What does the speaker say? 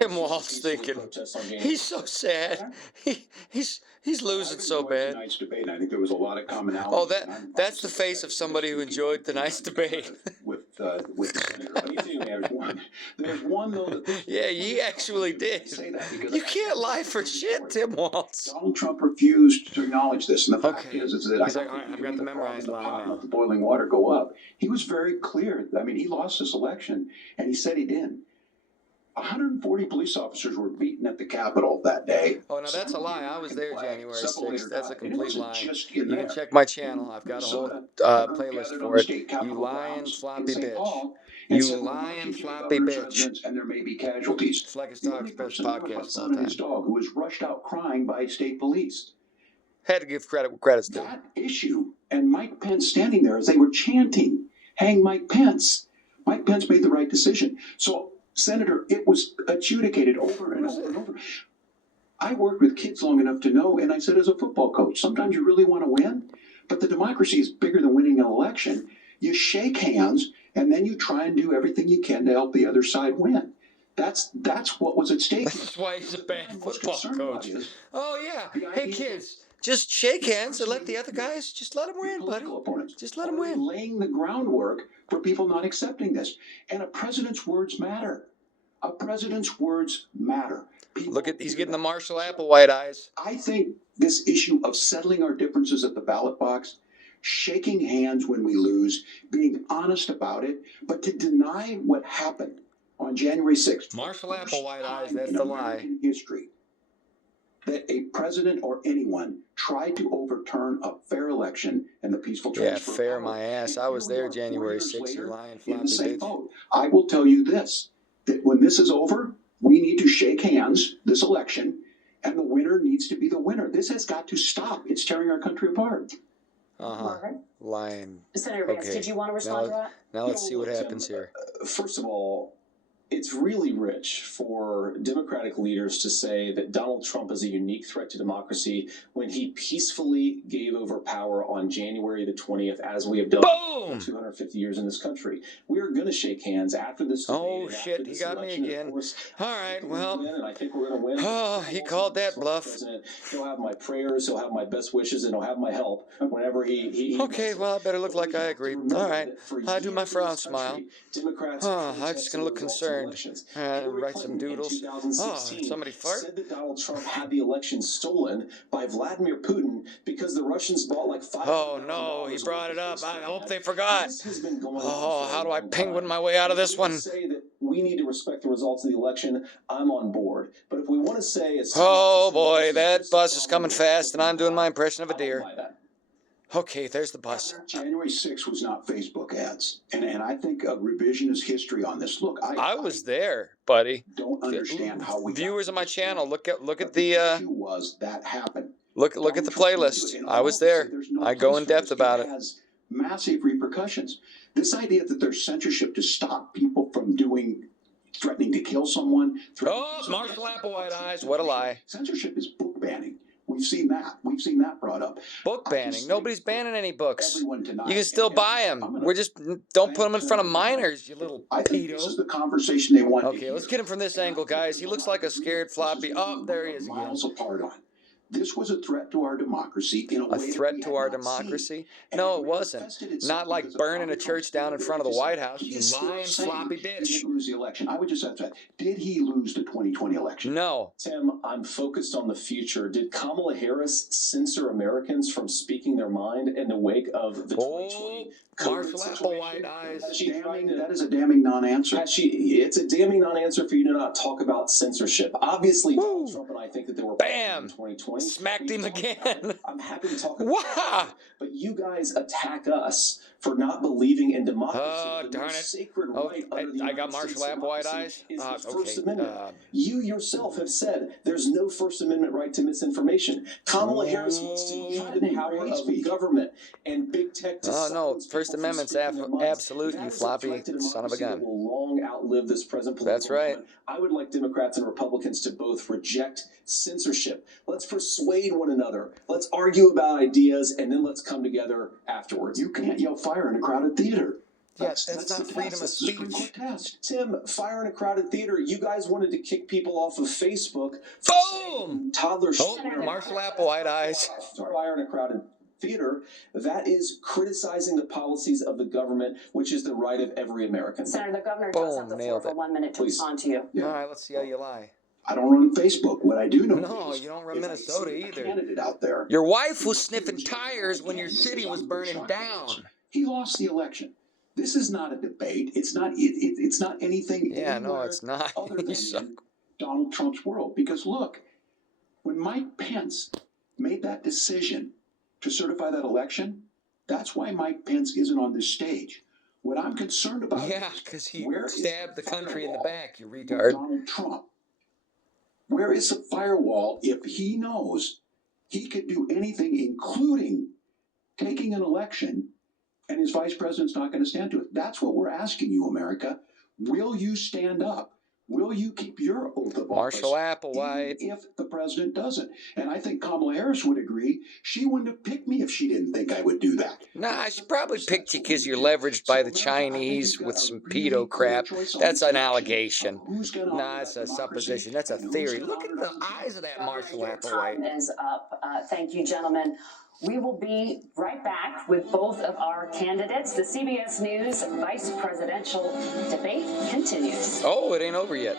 Tim Walz thinking he's so sad. He's losing so bad. Tonight's debate. I think there was a lot of commonality. Oh, that's the face of somebody who enjoyed tonight's debate. with the senator. But there's one though that yeah, he actually did. You can't lie for shit, Tim Walz. Donald Trump refused to acknowledge this, and the fact is that he's like, all right, I've got the memorized line now. Let the boiling water go up. He was very clear. I mean, he lost this election, and he said he didn't. 140 police officers were beaten at the Capitol that day. Oh, no, that's a lie. I was there January 6th. That's a complete lie. You can check my channel. I've got a whole playlist for it. You lying floppy bitch. You lying floppy bitch. And there may be casualties. It's like a Stock's best podcast all the time. His dog, who was rushed out crying by state police. Had to give credit where credit's due. That issue, and Mike Pence standing there as they were chanting, "Hang Mike Pence." Mike Pence made the right decision. So, Senator, it was adjudicated over and over and over. I worked with kids long enough to know, and I said as a football coach, sometimes you really want to win, but the democracy is bigger than winning an election. You shake hands, and then you try and do everything you can to help the other side win. That's what was at stake. That's why he's a bad football coach. Oh, yeah. Hey, kids, just shake hands and let the other guys, just let them win, buddy. Just let them win. Laying the groundwork for people not accepting this. And a president's words matter. A president's words matter. Look at, he's getting the Marshall Applewhite eyes. I think this issue of settling our differences at the ballot box, shaking hands when we lose, being honest about it, but to deny what happened on January 6th. Marshall Applewhite eyes, that's the lie. History. That a president or anyone tried to overturn a fair election and the peaceful transfer. Yeah, fair my ass. I was there January 6th, you lying floppy bitch. I will tell you this, that when this is over, we need to shake hands this election, and the winner needs to be the winner. This has got to stop. It's tearing our country apart. Lying. Senator Vance, did you want to respond to that? Now let's see what happens here. First of all, it's really rich for Democratic leaders to say that Donald Trump is a unique threat to democracy when he peacefully gave over power on January the 20th, as we have done for 250 years in this country. We are going to shake hands after this debate. Oh, shit, he got me again. All right, well. And I think we're going to win. Oh, he called that bluff. He'll have my prayers, he'll have my best wishes, and he'll have my help whenever he okay, well, I better look like I agree. All right, I do my frown smile. Democrats I'm just going to look concerned. Write some doodles. Oh, somebody fart? Said that Donald Trump had the election stolen by Vladimir Putin because the Russians bought like $5. Oh no, he brought it up. I hope they forgot. Oh, how do I penguin my way out of this one? Say that we need to respect the results of the election. I'm on board. But if we want to say, oh boy, that bus is coming fast, and I'm doing my impression of a deer. Okay, there's the bus. January 6th was not Facebook ads. And I think a revisionist history on this. Look, I was there, buddy. Don't understand how we viewers of my channel, look at the issue was that happened. Look at the playlist. I was there. I go in depth about it. It has massive repercussions. This idea that there's censorship to stop people from threatening to kill someone. Oh, Marshall Applewhite eyes, what a lie. Censorship is book banning. We've seen that brought up. Book banning. Nobody's banning any books. You can still buy them. We're just, don't put them in front of minors, you little pedo. I think this is the conversation they want. Okay, let's get him from this angle, guys. He looks like a scared floppy. Oh, there he is again. Miles apart on. This was a threat to our democracy in a way. A threat to our democracy? No, it wasn't. Not like burning a church down in front of the White House. You lying floppy bitch. He didn't lose the election. I would just ask that. Did he lose the 2020 election? No. Tim, I'm focused on the future. Did Kamala Harris censor Americans from speaking their mind in the wake of the 2020 Marshall Applewhite eyes? That is a damning non-answer. It's a damning non-answer for you to not talk about censorship. Obviously, Donald Trump and I think that there were bam in 2020. Smacked him again. I'm happy to talk about that. But you guys attack us for not believing in democracy. Oh, darn it. Sacred right under the I got Marshall Applewhite eyes? Is the First Amendment. You yourself have said there's no First Amendment right to misinformation. Kamala Harris wants to use the power of government and big tech to silence no, First Amendment's absolute, you floppy son of a gun. Will long outlive this present political That's right. moment. I would like Democrats and Republicans to both reject censorship. Let's persuade one another. Let's argue about ideas, and then let's come together afterwards. You can't yell fire in a crowded theater. That's the not test. freedom of That's the Supreme speech. Court test. Tim, fire in a crowded theater. You guys wanted to kick people off of Facebook. Boom! Toddlers. Oh, Marshall Applewhite eyes. Fire in a crowded theater. That is criticizing the policies of the government, which is the right of every American. Senator, the governor does have the floor for 1 minute to Please. respond to you. Yeah. All right, let's see how you lie. I don't run Facebook. What I do know No, is you don't run if I Minnesota see a either. candidate out there. Your wife was sniffing tires when your city was burning down. He lost the election. This is not a debate. It's not. It's not anything. Yeah, no, anywhere it's not. Other You than suck. in Donald Trump's world, because look, when Mike Pence made that decision to certify that election, that's why Mike Pence isn't on this stage. What I'm concerned about. Yeah, because he where is stabbed the country in the firewall back, you with retard. Donald Trump. Where is the firewall if he knows he could do anything, including taking an election, and his vice president's not going to stand to it? That's what we're asking you, America. Will you stand up? Will you keep your oath of Marshall office, Applewhite. even if the president doesn't? And I think Kamala Harris would agree. She wouldn't have picked me if she didn't think I would do that. Nah, she probably picked you because you're leveraged by the Chinese with some pedo crap. That's an allegation. Nah, it's a supposition. That's a theory. Look at the eyes of that Marshall Your Applewhite. time is up. Thank you, gentlemen. We will be right back with both of our candidates. The CBS News vice presidential debate continues. Oh, it ain't over yet.